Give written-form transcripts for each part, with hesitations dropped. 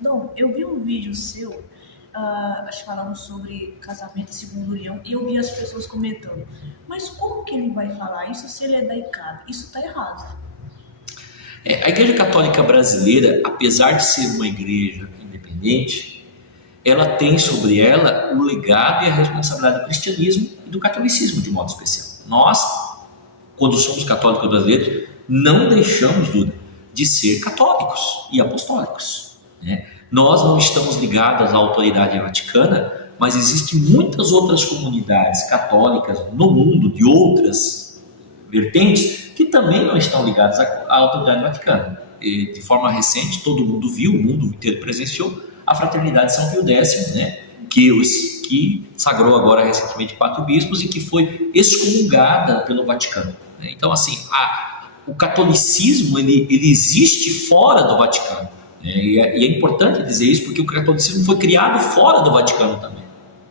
Dom, eu vi um vídeo seu, acho que falando sobre casamento segundo união, e eu vi as pessoas comentando, mas como que ele vai falar isso se ele é da ICAB? Isso tá errado. A Igreja Católica Brasileira, apesar de ser uma igreja independente, ela tem sobre ela o legado e a responsabilidade do cristianismo e do catolicismo de modo especial. Nós, quando somos católicos brasileiros, não deixamos de ser católicos e apostólicos, né? Nós não estamos ligados à autoridade vaticana, mas existem muitas outras comunidades católicas no mundo, de outras vertentes, que também não estão ligadas à autoridade vaticana. E, de forma recente, todo mundo viu, o mundo inteiro presenciou a Fraternidade de São Pio X, né? que sagrou agora recentemente 4 bispos e que foi excomungada pelo Vaticano. Então, assim, o catolicismo ele existe fora do Vaticano. E é importante dizer isso porque o catolicismo foi criado fora do Vaticano também.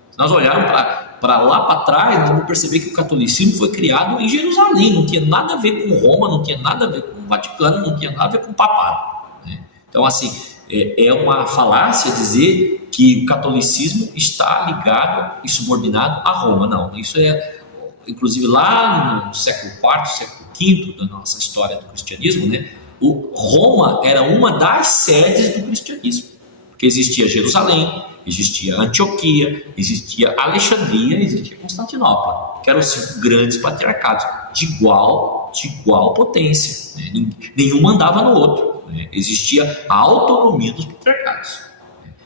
Se nós olharmos para lá para trás, nós vamos perceber que o catolicismo foi criado em Jerusalém, não tinha nada a ver com Roma, não tinha nada a ver com o Vaticano, não tinha nada a ver com o papado. Então, assim, é uma falácia dizer que o catolicismo está ligado e subordinado a Roma. Não, isso é, inclusive lá no século IV, século V da nossa história do cristianismo, né? Roma era uma das sedes do cristianismo, porque existia Jerusalém, existia Antioquia, existia Alexandria, existia Constantinopla, que eram os 5 grandes patriarcados de igual potência, né? Nenhum mandava no outro, né? Existia a autonomia dos patriarcados.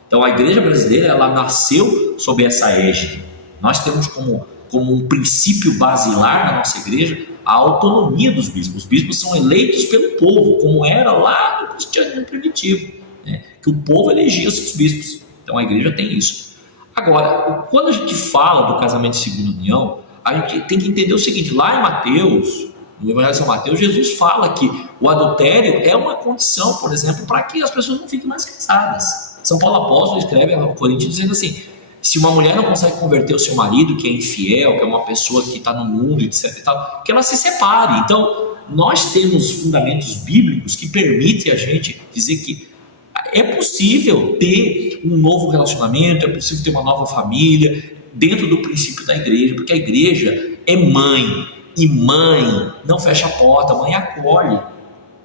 Então a igreja brasileira ela nasceu sob essa égide. Nós temos como um princípio basilar na nossa igreja a autonomia dos bispos. Os bispos são eleitos pelo povo, como era lá no cristianismo primitivo, né? Que o povo elegia os seus bispos. Então a igreja tem isso. Agora, quando a gente fala do casamento segundo união, a gente tem que entender o seguinte: lá em Mateus, no Evangelho de São Mateus, Jesus fala que o adultério é uma condição, por exemplo, para que as pessoas não fiquem mais casadas. São Paulo Apóstolo escreve ao Coríntios dizendo assim: se uma mulher não consegue converter o seu marido, que é infiel, que é uma pessoa que está no mundo, etc. e tal, que ela se separe. Então, nós temos fundamentos bíblicos que permitem a gente dizer que é possível ter um novo relacionamento, é possível ter uma nova família dentro do princípio da igreja, porque a igreja é mãe, e mãe não fecha a porta, a mãe acolhe.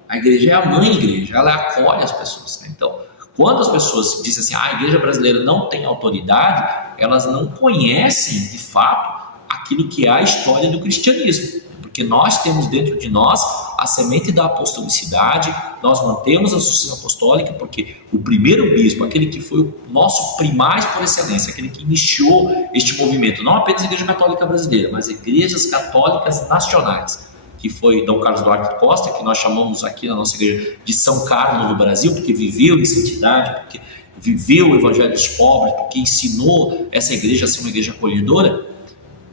A igreja é a mãe igreja, ela acolhe as pessoas. Então, quando as pessoas dizem assim, a igreja brasileira não tem autoridade, elas não conhecem de fato aquilo que é a história do cristianismo, porque nós temos dentro de nós a semente da apostolicidade, nós mantemos a sucessão apostólica, porque o primeiro bispo, aquele que foi o nosso primaz por excelência, aquele que iniciou este movimento, não apenas a Igreja Católica Brasileira, mas igrejas católicas nacionais, que foi Dom Carlos Duarte Costa, que nós chamamos aqui na nossa igreja de São Carlos do Brasil, porque viveu em santidade, porque viveu o evangelho dos pobres, porque ensinou essa igreja a ser uma igreja acolhedora.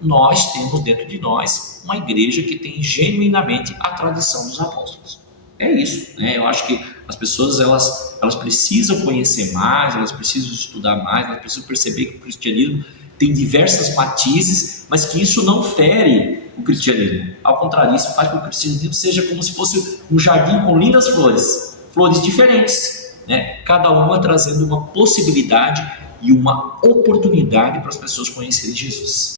Nós temos dentro de nós uma igreja que tem genuinamente a tradição dos apóstolos. É isso, né? Eu acho que as pessoas elas precisam conhecer mais, elas precisam estudar mais, elas precisam perceber que o cristianismo tem diversas matizes, mas que isso não fere o cristianismo. Ao contrário, isso faz com que o cristianismo seja como se fosse um jardim com lindas flores, flores diferentes, né? Cada uma trazendo uma possibilidade e uma oportunidade para as pessoas conhecerem Jesus.